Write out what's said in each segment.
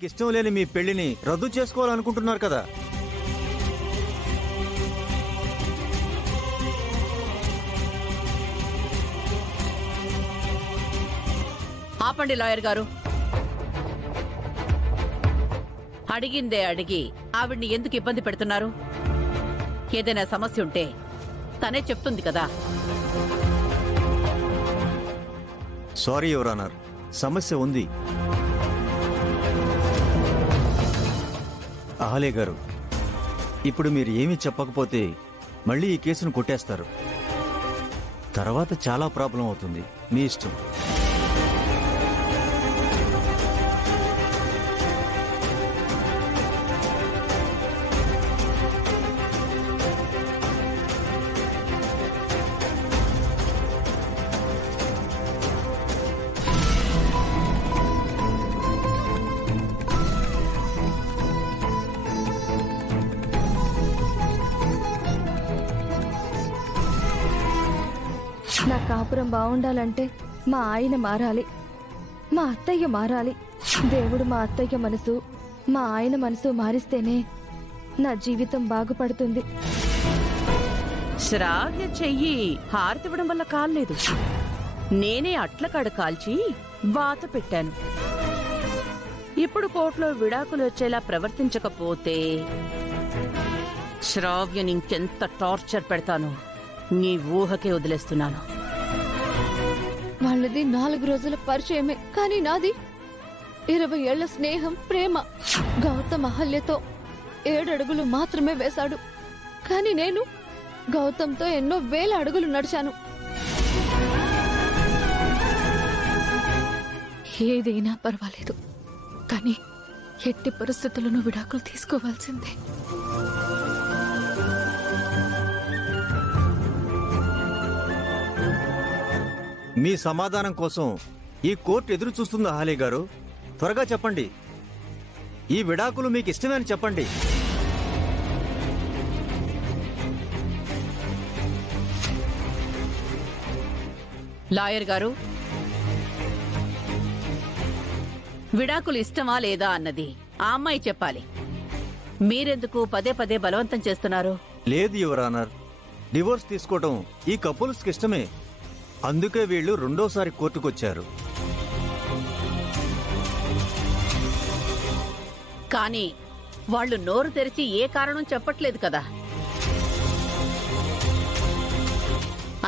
మీకిష్టం లేని మీ పెళ్లిని రద్దు చేసుకోవాలనుకుంటున్నారు కదా? ఆపండి లాయర్ గారు. అడిగిందే అడిగి ఆవిడ్ని ఎందుకు ఇబ్బంది పెడుతున్నారు? ఏదైనా సమస్య ఉంటే తనే చెప్తుంది కదా. సారీ యువర్ ఆనర్, సమస్య ఉంది. అహలే గారు, ఇప్పుడు మీరు ఏమీ చెప్పకపోతే మళ్ళీ ఈ కేసును కొట్టేస్తారు. తర్వాత చాలా ప్రాబ్లం అవుతుంది. మీ ఇష్టం. నా కాపురం బాగుండాలంటే మా ఆయన మారాలి, మా అత్తయ్య మారాలి. దేవుడు మా అత్తయ్య మనసు, మా ఆయన మనసు మారిస్తేనే నా జీవితం బాగుపడుతుంది. శ్రావ్య చెయ్యి హారతివ్వడం వల్ల కాలేదు. నేనే అట్లకాడ కాల్చి వాత పెట్టాను. ఇప్పుడు కోర్టులో విడాకులు వచ్చేలా ప్రవర్తించకపోతే శ్రావ్యని ఇంకెంత టార్చర్ పెడతాను నీ ఊహకే వదిలేస్తున్నాను. వాళ్ళది 4 రోజుల పరిచయమే, కానీ నాది 20 ఏళ్ల స్నేహం, ప్రేమ. గౌతమ్ అహల్యతో 7 అడుగులు మాత్రమే వేశాడు, కానీ నేను గౌతమ్తో ఎన్నో వేల అడుగులు నడిచాను. ఏదైనా పర్వాలేదు, కానీ ఎట్టి పరిస్థితులను విడాకులు తీసుకోవాల్సిందే. మీ సమాధానం కోసం ఈ కోర్టు ఎదురు చూస్తుంది. అహలే గారు, త్వరగా చెప్పండి. ఈ విడాకులు మీకు ఇష్టమే అని చెప్పండి. లాయర్ గారు, విడాకులు ఇష్టమా లేదా అన్నది ఆ అమ్మాయి చెప్పాలి. మీరెందుకు పదే పదే బలవంతం చేస్తున్నారు? లేదు యువర్ ఆనర్, డివోర్స్ తీసుకోవటం ఈ కపుల్స్కి ఇష్టమే. అందుకే వీళ్ళు రెండోసారి కోర్టుకొచ్చారు. కానీ వాళ్ళు నోరు తెరిచి ఏ కారణం చెప్పట్లేదు కదా.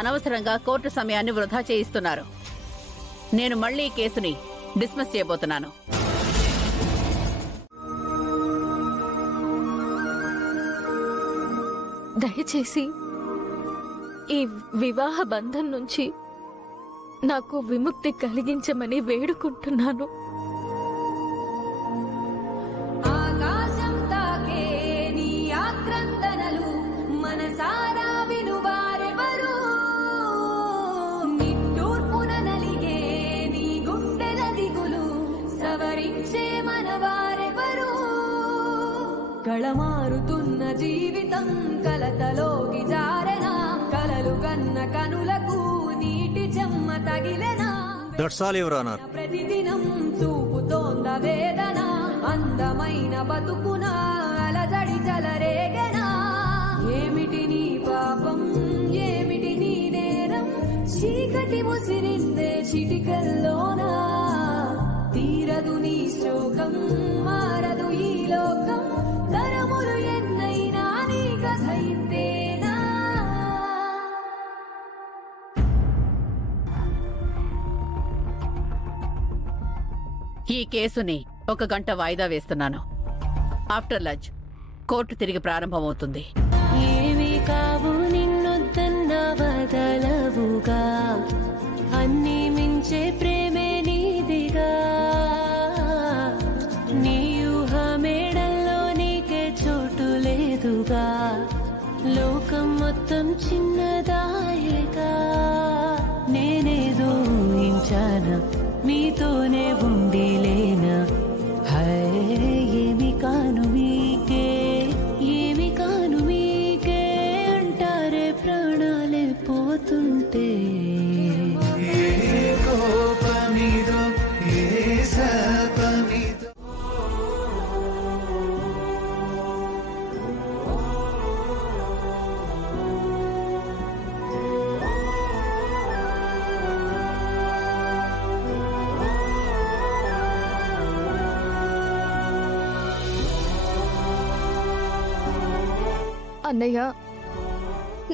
అనవసరంగా కోర్టు సమయాన్ని వృధా చేయిస్తున్నారు. నేను మళ్లీ ఈ కేసుని డిస్మిస్ చేయబోతున్నాను. దయచేసి ఈ వివాహ బంధం నుంచి నాకు విముక్తి కలిగించమని వేడుకుంటున్నాను. ఆకాశం తాకే నీ ఆక్రందనలు మనసారా వినువారెవరు, నిట్టూర్పున నలిగే నీ గుండెల దిగులు సవరించే మనవారెవరు. కళమారుతున్న జీవితం కలతలోకి జారెనా, కలలు గన్న కనులకు నీటి చెమ్మ తగిలెనా. That's all your honour. ప్రతిదినం చూపుతోంద వేదన, అందమైన బతుకున అలజడి జలరేగనా. ఏమిటి నీ పాపం, ఏమిటి నీ నేరం, చీకటి ముసిరిందే చిటికల్లోనా. తీరదు నీ శోకం, మారదు ఈ లోకం, తరములు ఎన్నైనా నీ కథ ఇంతేనా. ఈ కేసుని 1 గంట వాయిదా వేస్తున్నాను. ఆఫ్టర్ లంచ్ కోర్టు తిరిగి ప్రారంభమవుతుంది. ఏమి కావు నిన్నొద్దన్న వదలవుగా, అన్నీ మించే ప్రేమే నీదిగా. నీ ఊహ మేడల్లో నీకే చోటు లేదుగా, లోకం మొత్తం చిన్నదాయేగా. నేనేదో ఊహించానా, మీతోనే ఉండిలేనా. ఏమి కాను మీకే, ఏమి కాను మీకే అంటారే ప్రాణాలే పోతుంటే. అన్నయ్య,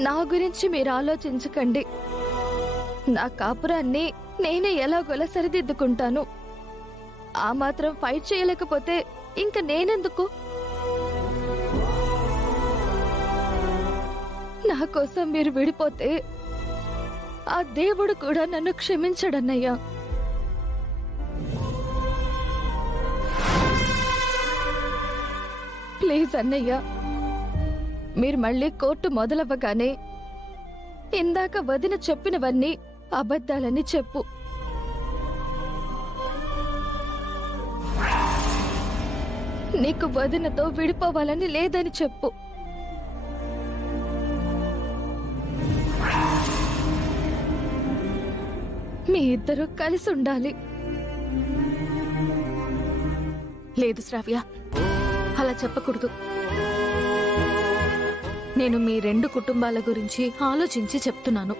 నా గురించి మీరు ఆలోచించకండి. నా కాపురాన్ని నేనే ఎలాగోలా సరిదిద్దుకుంటాను. ఆ మాత్రం ఫైట్ చేయలేకపోతే ఇంక నేనెందుకు? నా కోసం మీరు విడిపోతే ఆ దేవుడు కూడా నన్ను క్షమించడన్నయ్యా. ప్లీజ్ అన్నయ్య, మీరు మళ్ళీ కోర్టు మొదలవ్వగానే ఇందాక వదిన చెప్పినవన్నీ అబద్ధాలని చెప్పు. నీకు వదినతో విడిపోవాలని లేదని చెప్పు. మీ ఇద్దరూ కలిసి ఉండాలి. లేదు శ్రావ్య, అలా చెప్పకూడదు. నేను మీ 2 కుటుంబాల గురించి ఆలోచించి చెప్తున్నాను.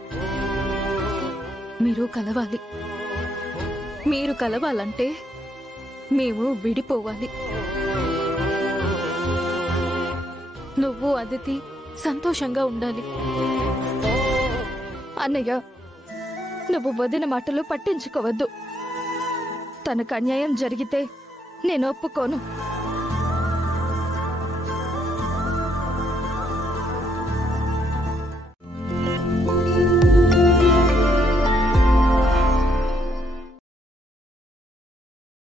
మీరు కలవాలి. మీరు కలవాలంటే మేము విడిపోవాలి. నువ్వు అదితి సంతోషంగా ఉండాలి. అన్నయ్య, నువ్వు వదిన మాటలు పట్టించుకోవద్దు. తనకు అన్యాయం జరిగితే నేను ఒప్పుకోను.